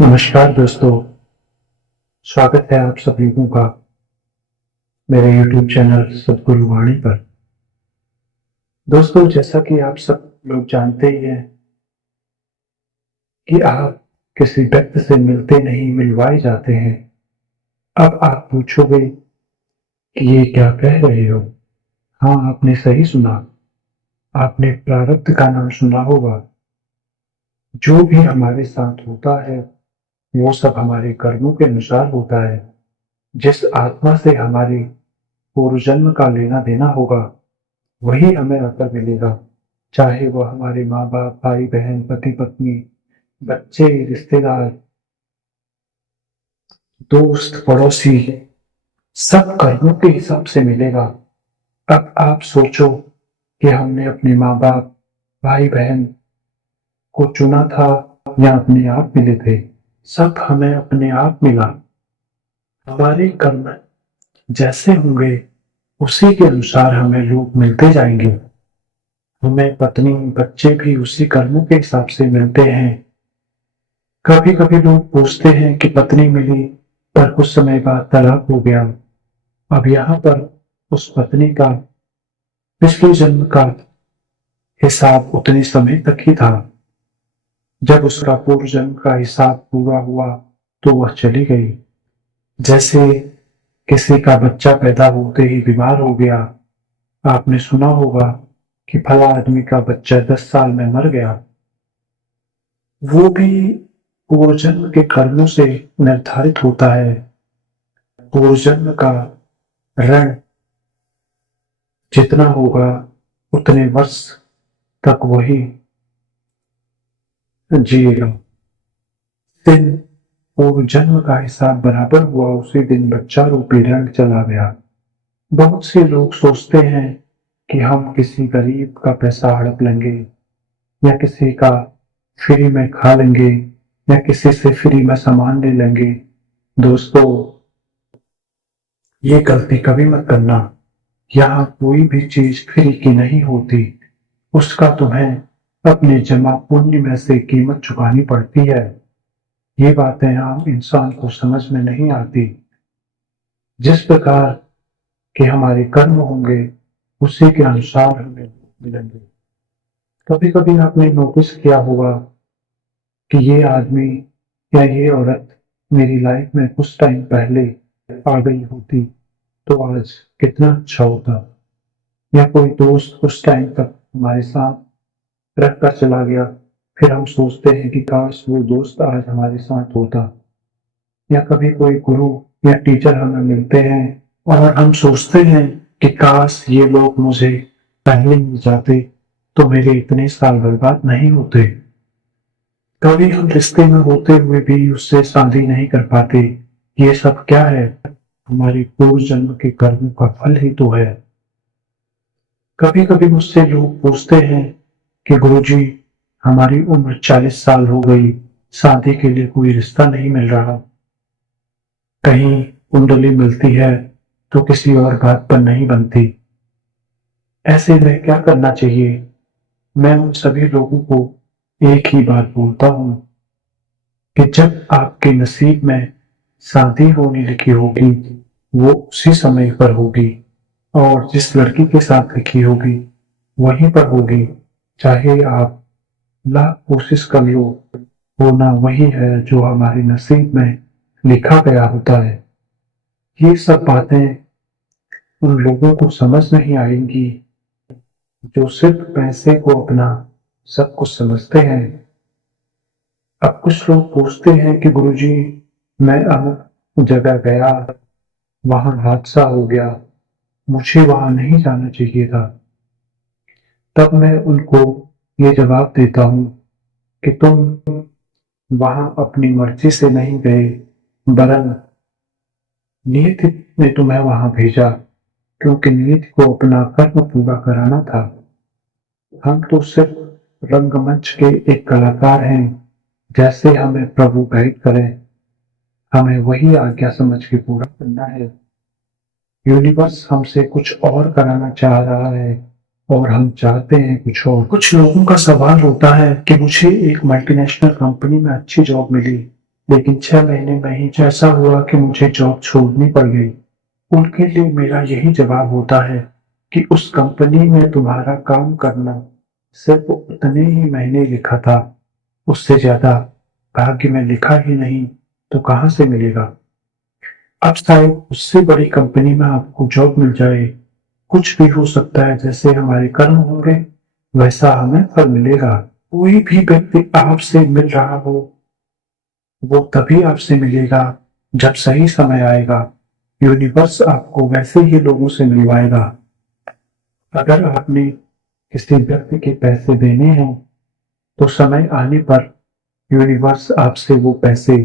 नमस्कार दोस्तों, स्वागत है आप सभी लोगों का मेरे YouTube चैनल सद्गुरु वाणी पर। दोस्तों, जैसा कि आप सब लोग जानते ही हैं कि आप किसी व्यक्ति से मिलते नहीं, मिलवाए जाते हैं। अब आप पूछोगे कि ये क्या कह रहे हो? हाँ, आपने सही सुना। आपने प्रारब्ध का नाम सुना होगा। जो भी हमारे साथ होता है वो सब हमारे कर्मों के अनुसार होता है। जिस आत्मा से हमारी पूर्व जन्म का लेना देना होगा वही हमें आकर मिलेगा। चाहे वह हमारे माँ बाप, भाई बहन, पति पत्नी, बच्चे, रिश्तेदार, दोस्त, पड़ोसी, सब कर्मों के हिसाब से मिलेगा। अब आप सोचो कि हमने अपने माँ बाप, भाई बहन को चुना था या अपने आप मिले थे? सब हमें अपने आप मिला। हमारे कर्म जैसे होंगे उसी के अनुसार हमें लोग मिलते जाएंगे। हमें पत्नी, बच्चे भी उसी कर्मों के हिसाब से मिलते हैं। कभी कभी लोग पूछते हैं कि पत्नी मिली पर कुछ समय बाद तलाक हो गया। अब यहाँ पर उस पत्नी का पिछले जन्म का हिसाब उतने समय तक ही था। जब उसका पूर्व जन्म का हिसाब पूरा हुआ तो वह चली गई। जैसे किसी का बच्चा पैदा होते ही बीमार हो गया। आपने सुना होगा कि फला आदमी का बच्चा 10 साल में मर गया। वो भी पूर्व जन्म के कर्मों से निर्धारित होता है। पूर्व जन्म का ऋण जितना होगा उतने वर्ष तक वही जिएगा। दिन पूर्व जन्म का हिसाब बराबर हुआ, उसी दिन बच्चा रूपी ऋण चला गया। बहुत से लोग सोचते हैं कि हम किसी गरीब का पैसा हड़प लेंगे या किसी का फ्री में खा लेंगे या किसी से फ्री में सामान ले लेंगे। दोस्तों, ये गलती कभी मत करना। यहाँ कोई भी चीज फ्री की नहीं होती। उसका तुम्हें अपने जमा पुण्य में से कीमत चुकानी पड़ती है। ये बातें आम इंसान को समझ में नहीं आती। जिस प्रकार के हमारे कर्म होंगे उसी के अनुसार हमें मिलेंगे। कभी कभी आपने नोटिस किया होगा कि ये आदमी या ये औरत मेरी लाइफ में कुछ टाइम पहले आ गई होती तो आज कितना अच्छा होता। या कोई दोस्त कुछ टाइम तक हमारे साथ रख कर चला गया, फिर हम सोचते हैं कि काश वो दोस्त आज हमारे साथ होता। या कभी कोई गुरु या टीचर हमें मिलते हैं और हम सोचते हैं कि काश ये लोग मुझे पहले मिल जाते तो मेरे इतने साल बर्बाद नहीं होते। कभी हम रिश्ते में होते हुए भी उससे शादी नहीं कर पाते। ये सब क्या है? हमारे पूर्व जन्म के कर्म का फल ही तो है। कभी कभी मुझसे लोग पूछते हैं कि गुरुजी, हमारी उम्र 40 साल हो गई, शादी के लिए कोई रिश्ता नहीं मिल रहा। कहीं कुंडली मिलती है तो किसी और बात पर नहीं बनती। ऐसे में क्या करना चाहिए? मैं उन सभी लोगों को एक ही बात बोलता हूं कि जब आपके नसीब में शादी होने लिखी होगी वो उसी समय पर होगी, और जिस लड़की के साथ लिखी होगी वहीं पर होगी। चाहे आप लाख कोशिश कर लो, होना वही है जो हमारे नसीब में लिखा गया होता है। ये सब बातें उन लोगों को समझ नहीं आएंगी जो सिर्फ पैसे को अपना सब कुछ समझते हैं। अब कुछ लोग पूछते हैं कि गुरुजी, मैं अमुक जगह गया, वहां हादसा हो गया, मुझे वहां नहीं जाना चाहिए था। तब मैं उनको ये जवाब देता हूं कि तुम वहां अपनी मर्जी से नहीं गए, वरन नियति ने तुम्हें वहां भेजा, क्योंकि नियति को अपना कर्म पूरा कराना था। हम तो सिर्फ रंगमंच के एक कलाकार हैं। जैसे हमें प्रभु गाइड करें, हमें वही आज्ञा समझ के पूरा करना है। यूनिवर्स हमसे कुछ और कराना चाह रहा है और हम चाहते हैं कुछ और। कुछ लोगों का सवाल होता है कि मुझे एक मल्टीनेशनल कंपनी में अच्छी जॉब मिली, लेकिन 6 महीने में ही ऐसा हुआ कि मुझे जॉब छोड़नी पड़ गई। उनके लिए मेरा यही जवाब होता है कि उस कंपनी में तुम्हारा काम करना सिर्फ उतने ही महीने लिखा था, उससे ज्यादा भाग्य में लिखा ही नहीं तो कहां से मिलेगा। अब शायद उससे बड़ी कंपनी में आपको जॉब मिल जाए। कुछ भी हो सकता है, जैसे हमारे कर्म होंगे वैसा हमें फल मिलेगा। कोई भी व्यक्ति आपसे मिल रहा हो वो तभी आपसे मिलेगा जब सही समय आएगा। यूनिवर्स आपको वैसे ही लोगों से मिलवाएगा। अगर आपने किसी व्यक्ति के पैसे देने हैं तो समय आने पर यूनिवर्स आपसे वो पैसे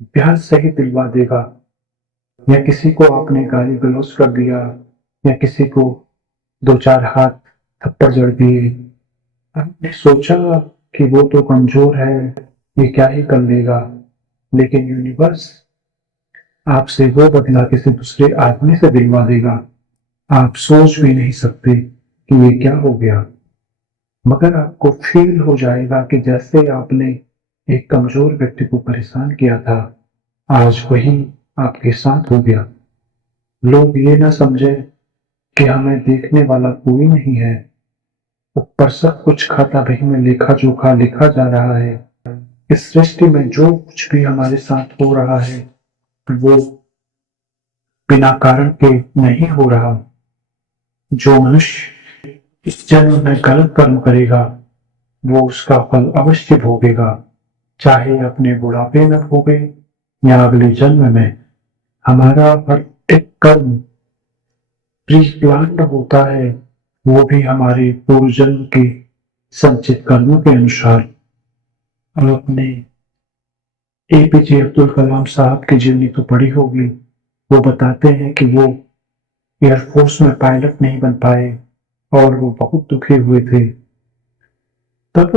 ब्याज सहित दिलवा देगा। या किसी को आपने गाली गलौज कर दिया या किसी को दो चार हाथ थप्पड़ जड़ दिए, आपने सोचा कि वो तो कमजोर है, ये क्या ही कर लेगा, लेकिन यूनिवर्स आपसे वो बदला किसी दूसरे आदमी से दिलवा देगा। आप सोच भी नहीं सकते कि ये क्या हो गया, मगर आपको फील हो जाएगा कि जैसे आपने एक कमजोर व्यक्ति को परेशान किया था, आज वही आपके साथ हो गया। लोग ये ना समझे कि हमें देखने वाला कोई नहीं है, ऊपर सब कुछ खाता बही में लेखा जोखा लिखा जा रहा है। इस सृष्टि में जो कुछ भी हमारे साथ हो रहा है वो बिना कारण के नहीं हो रहा। जो मनुष्य इस जन्म में गलत कर्म करेगा वो उसका फल अवश्य भोगेगा, चाहे अपने बुढ़ापे में भोगे या अगले जन्म में। हमारा हर एक कर्म प्री प्लान्ड होता है, वो भी हमारे पूर्व जन्म के संचित कर्मों के अनुसार। आपने एपीजे अब्दुल कलाम साहब की जीवनी तो पढ़ी होगी। वो बताते हैं कि वो एयरफोर्स में पायलट नहीं बन पाए और वो बहुत दुखी हुए थे। तब